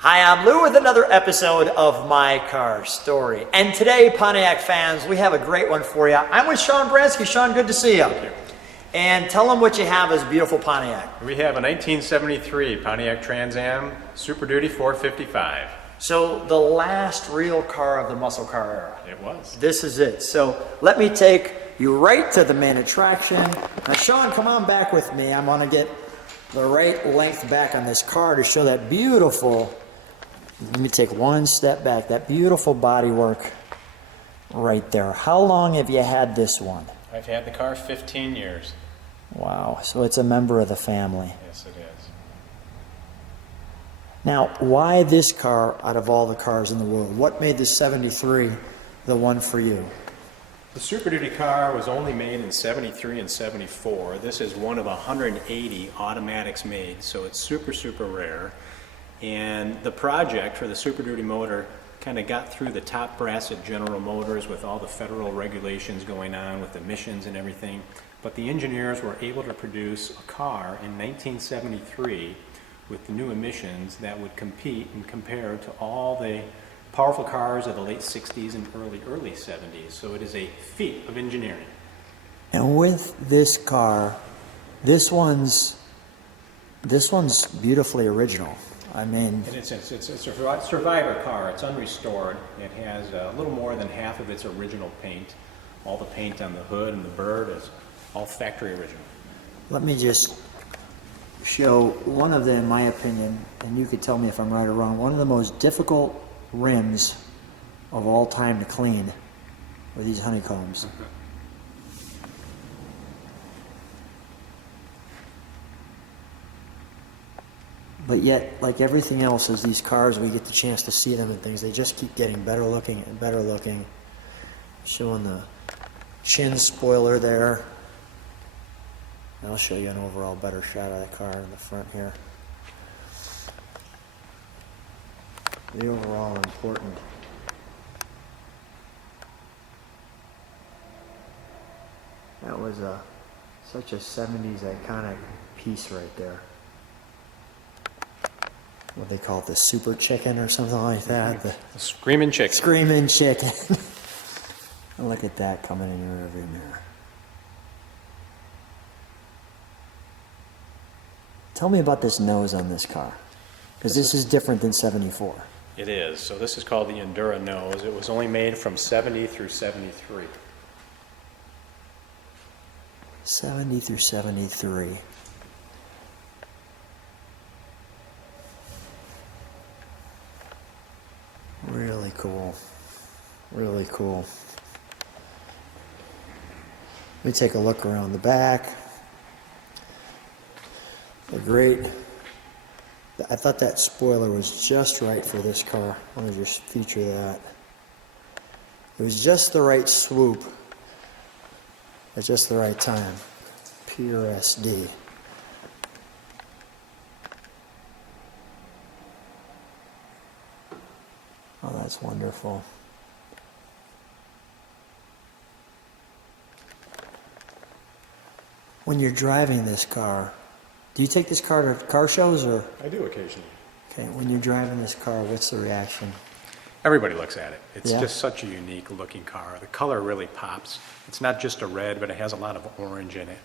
Hi, I'm Lou with another episode of My Car Story. And today, Pontiac fans, we have a great one for you. I'm with Sean Bransky. Sean, good to see you. Thank you. And tell them what you have as beautiful Pontiac. We have a 1973 Pontiac Trans Am Super Duty 455. So the last real car of the muscle car era. It was. This is it. So let me take you right to the main attraction. Now, Sean, come on back with me. I'm going to get the right length back on this car to show that beautiful. Let me take one step back. That beautiful bodywork right there. How long have you had this one? I've had the car 15 years. Wow. So it's a member of the family. Yes, it is. Now, why this car out of all the cars in the world? What made the 73 the one for you? The Super Duty car was only made in 73 and 74. This is one of 180 automatics made, so it's super, super rare. And the project for the Super Duty motor kind of got through the top brass at General Motors with all the federal regulations going on with emissions and everything. But the engineers were able to produce a car in 1973 with the new emissions that would compete and compare to all the powerful cars of the late 60s and early 70s. So it is a feat of engineering. And with this car, this one's beautifully original. I mean, It's a survivor car. It's unrestored. It has a little more than half of its original paint. All the paint on the hood and the bird is all factory original. let me just show one of the, in my opinion, and you could tell me if I'm right or wrong, one of the most difficult rims of all time to clean were these honeycombs. But yet, like everything else, as these cars, we get the chance to see them and things, they just keep getting better looking and better looking. Showing the chin spoiler there. I'll show you an overall better shot of the car in the front here. The overall important. That was such a 70s iconic piece right there. What they call it, the super chicken or something like that. The Screaming chicken. screaming chicken. Look at that coming in your rearview mirror. Tell me about this nose on this car, because this is different than 74. It is. So this is called the Endura nose. It was only made from 70 through 73. 70 through 73. Really cool. Really cool. Let me take a look around the back. They're great. I thought that spoiler was just right for this car. Let me just feature that. It was just the right swoop at just the right time. Pure SD. Oh, that's wonderful. When you're driving this car, do you take this car to car shows or? I do occasionally. Okay, when you're driving this car, what's the reaction? Everybody looks at it. It's Yeah. just such a unique looking car. The color really pops. It's not just a red, but it has a lot of orange in it.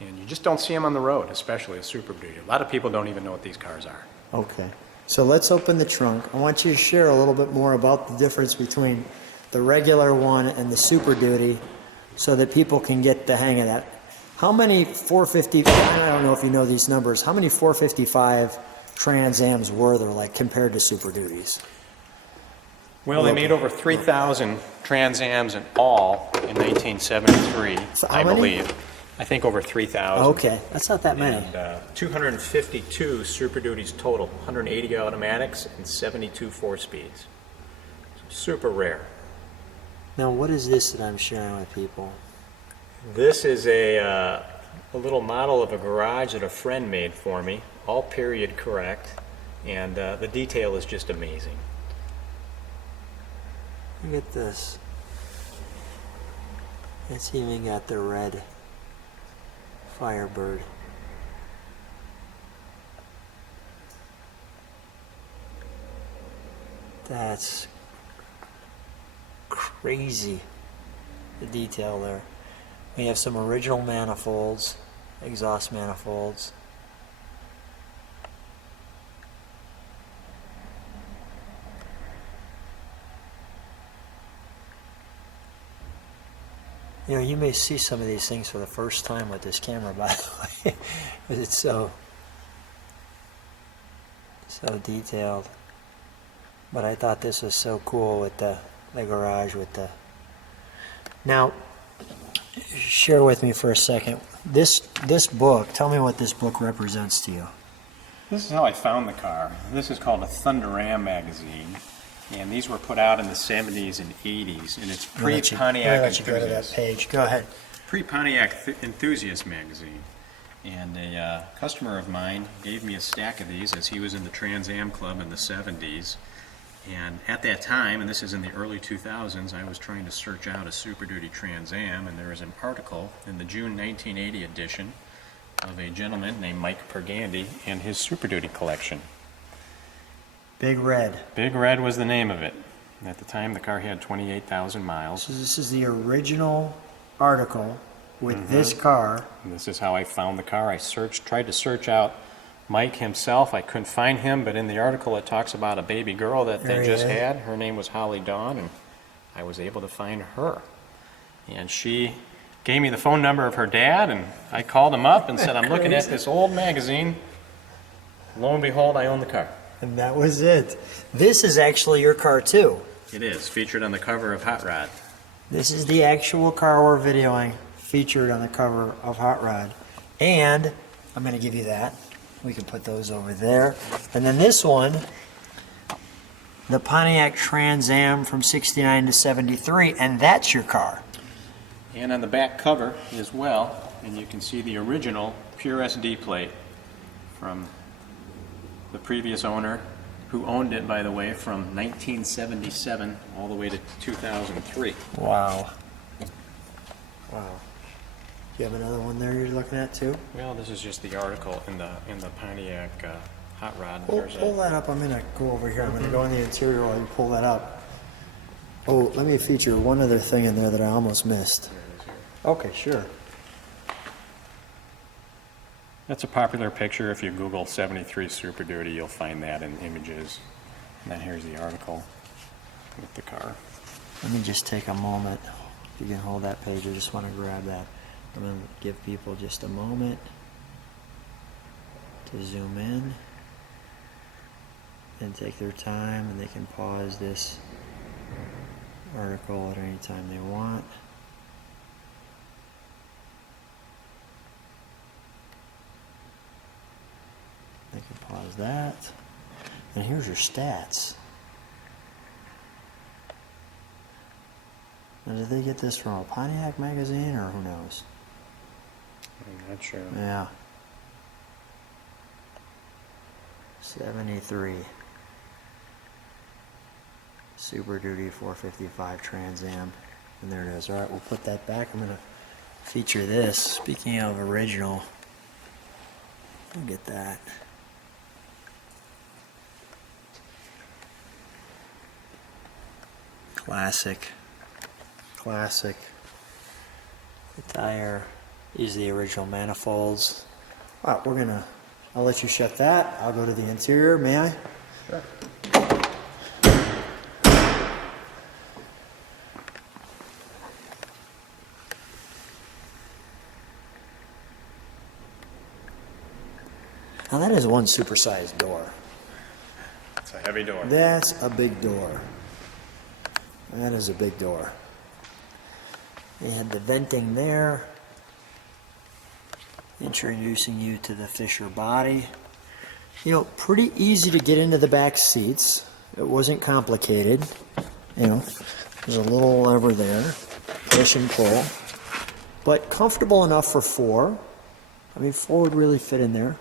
And you just don't see them on the road, especially a Super Duty. A lot of people don't even know what these cars are. Okay, so let's open the trunk. I want you to share a little bit more about the difference between the regular one and the Super Duty so that people can get the hang of that. How many 450, I don't know if you know these numbers, how many 455 Trans Ams were there, like, compared to Super Duties? Well, they made over 3,000 Trans Ams in all in 1973, So how I many? believe. I think over 3,000. Okay, that's not that many. And 252 Super Duties total, 180 automatics and 72 four-speeds. Super rare. Now, what is this that I'm sharing with people? This is a little model of a garage that a friend made for me, all period correct, and the detail is just amazing. Look at this. It's even got the red Firebird. That's crazy, the detail there. We have some original manifolds, exhaust manifolds. You know, you may see some of these things for the first time with this camera, by the way, because it's so detailed. But I thought this was so cool with the garage with the... Now, share with me for a second. This book, tell me what this book represents to you. This is how I found the car. This is called a Thunder Am magazine. And these were put out in the 70s and 80s, and it's pre-Pontiac Let you go to that page. Go ahead. Pre-Pontiac Enthusiast magazine. And a customer of mine gave me a stack of these as he was in the Trans Am Club in the 70s. And at that time, and this is in the early 2000s, I was trying to search out a Super Duty Trans Am, and there was an article in the June 1980 edition of a gentleman named Mike Pergandy and his Super Duty collection. Big Red. Big Red was the name of it. At the time, the car had 28,000 miles. So this is the original article with this car. And this is how I found the car. I tried to search out Mike himself. I couldn't find him, but in the article it talks about a baby girl that they just had. Her name was Holly Dawn, and I was able to find her. And she gave me the phone number of her dad, and I called him up and said, I'm looking at this old magazine. Lo and behold, I own the car. And that was it. This is actually your car too. It is, featured on the cover of Hot Rod. This is the actual car we're videoing, featured on the cover of Hot Rod. And I'm going to give you that. We can put those over there. And then this one, the Pontiac Trans Am from 69 to 73, and that's your car. And on the back cover as well, and you can see the original pure SD plate from the previous owner, who owned it, by the way, from 1977 all the way to 2003. Wow. Wow. Do you have another one there you're looking at too? Well, this is just the article in the Pontiac Hot Rod. Pull that up. I'm going to go over here. I'm going to go in the interior while you pull that up. Oh, let me feature one other thing in there that I almost missed. Okay, sure. That's a popular picture. If you Google 73 Super Duty, you'll find that in images. And then here's the article with the car. Let me just take a moment. If you can hold that page, I just want to grab that. I'm going to give people just a moment to zoom in and take their time, and they can pause this article at any time they want. They can pause that. And here's your stats. Now, did they get this from a Pontiac magazine, or who knows? I'm not sure. Yeah. 73. Super Duty 455 Trans Am. And there it is. Alright, we'll put that back. I'm going to feature this. Speaking of original, I'll get that. Classic. Classic. The tire. These are the original manifolds. Alright, I'll let you shut that. I'll go to the interior. May I? Sure. Now that is one supersized door. It's a heavy door. That's a big door. That is a big door. They had the venting there, introducing you to the Fisher body. You know, pretty easy to get into the back seats. It wasn't complicated. You know, there's a little lever there, push and pull, but comfortable enough for four. I mean, four would really fit in there.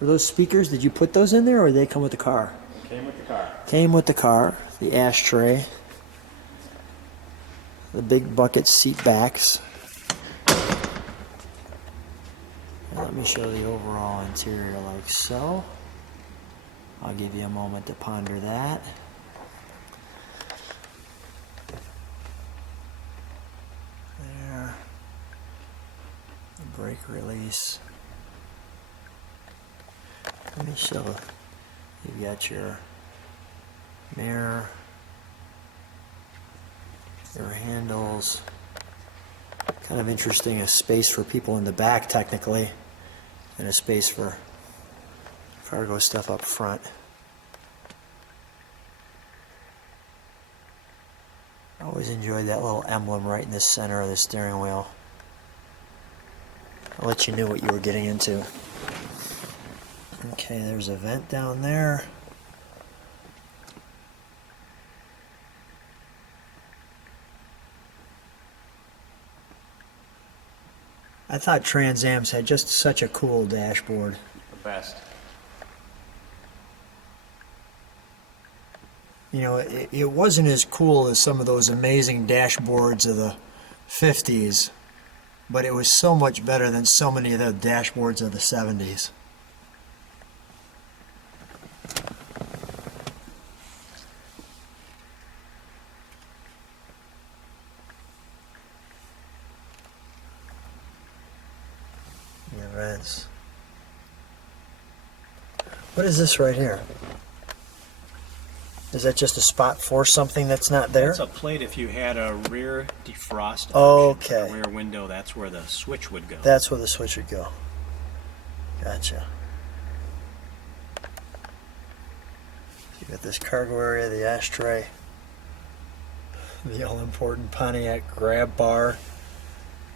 Were those speakers, did you put those in there, or did they come with the car? Came with the car. Came with the car. The ashtray. The big bucket seat backs. And let me show the overall interior like so. I'll give you a moment to ponder that. brake release. Let me show. You've got your mirror, your handles. Kind of interesting, a space for people in the back technically, and a space for cargo stuff up front. I always enjoyed that little emblem right in the center of the steering wheel. I'll let you know what you were getting into. Okay, there's a vent down there. I thought Trans Ams had just such a cool dashboard. The best. You know, it wasn't as cool as some of those amazing dashboards of the 50s, but it was so much better than so many of the dashboards of the 70s. Your vents. What is this right here? Is that just a spot for something that's not there? That's a plate if you had a rear defrost option. Okay. A rear window, that's where the switch would go. That's where the switch would go. Gotcha. You got this cargo area, the ashtray, the all-important Pontiac grab bar.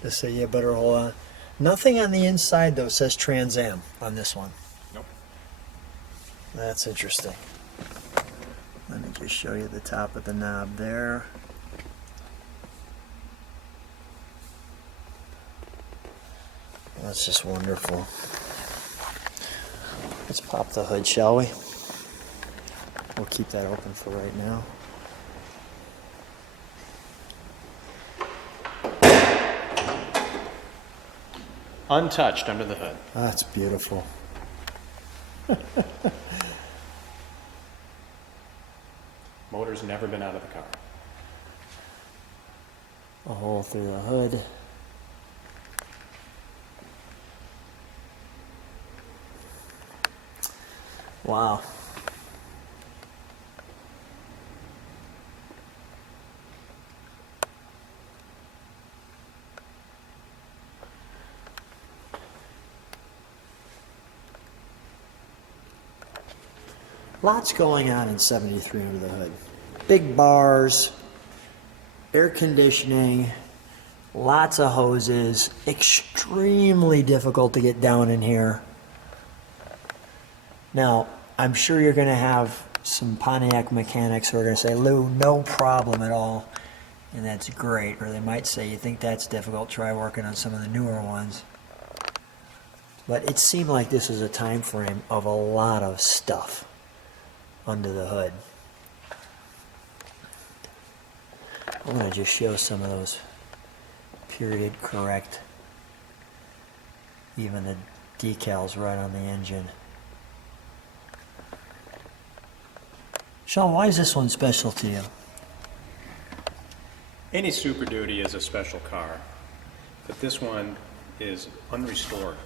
Just say you better hold on. Nothing on the inside though says Trans Am on this one. Nope. That's interesting. Let me just show you the top of the knob there. That's just wonderful. Let's pop the hood, shall we? We'll keep that open for right now. Untouched under the hood. That's beautiful. Motor's never been out of the car. A hole through the hood. Wow. Lots going on in 73 under the hood. Big bars, air conditioning, lots of hoses, extremely difficult to get down in here. Now, I'm sure you're going to have some Pontiac mechanics who are going to say, Lou, no problem at all. And that's great. Or they might say, you think that's difficult, try working on some of the newer ones. But it seemed like this was a time frame of a lot of stuff under the hood. I'm going to just show some of those period correct, even the decals right on the engine. Sean, why is this one special to you? Any Super Duty is a special car, but this one is unrestored,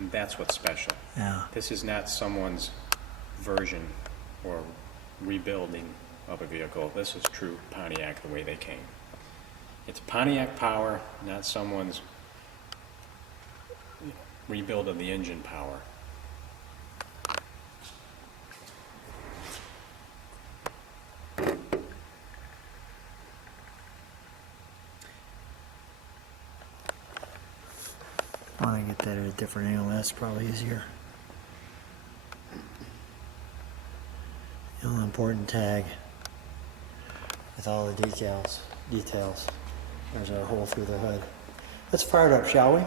and that's what's special. Yeah. This is not someone's version or rebuilding of a vehicle. This is true Pontiac the way they came. It's Pontiac power, not someone's rebuild of the engine power. I want to get that at a different angle. That's probably easier. The important tag with all the details. There's our hole through the hood. Let's fire it up, shall we?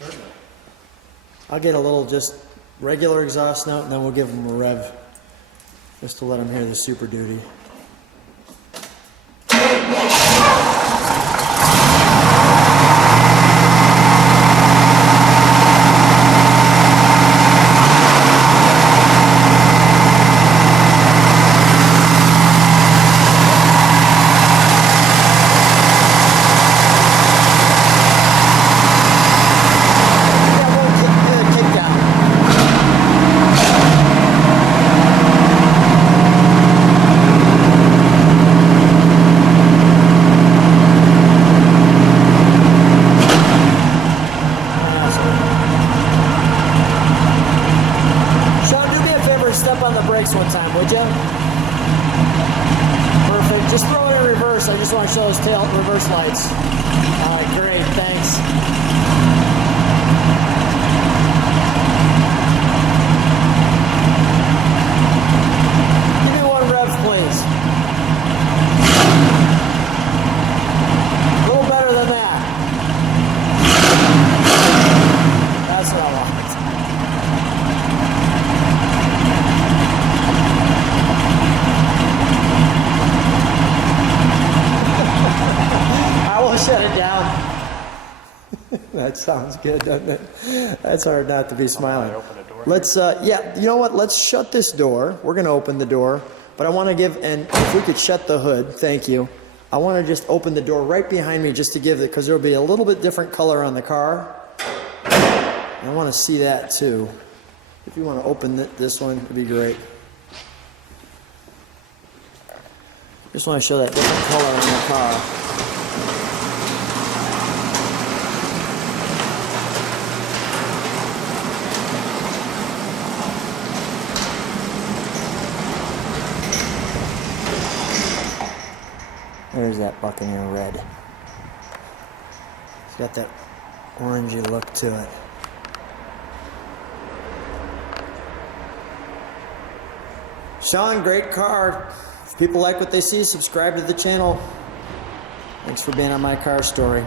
Certainly. I'll get a little just regular exhaust note, and then we'll give them a rev just to let them hear the Super Duty. step on the brakes one time, would you? Perfect. Just throw it in reverse. I just want to show those tail reverse lights. All right, great. Thanks. Give me one rev, please. A little better than that. That's what I want. I will shut it down. That sounds good, doesn't it? That's hard not to be smiling. Open a door. Let's, yeah, you know what? Let's shut this door. We're going to open the door, but I want to give, and if we could shut the hood, thank you. I want to just open the door right behind me just to give it, because there'll be a little bit different color on the car. And I want to see that too. If you want to open this one, it'd be great. Just want to show that different color on the car. There's that Buccaneer Red. It's got that orangey look to it. Sean, great car. If people like what they see, subscribe to the channel. Thanks for being on My Car Story.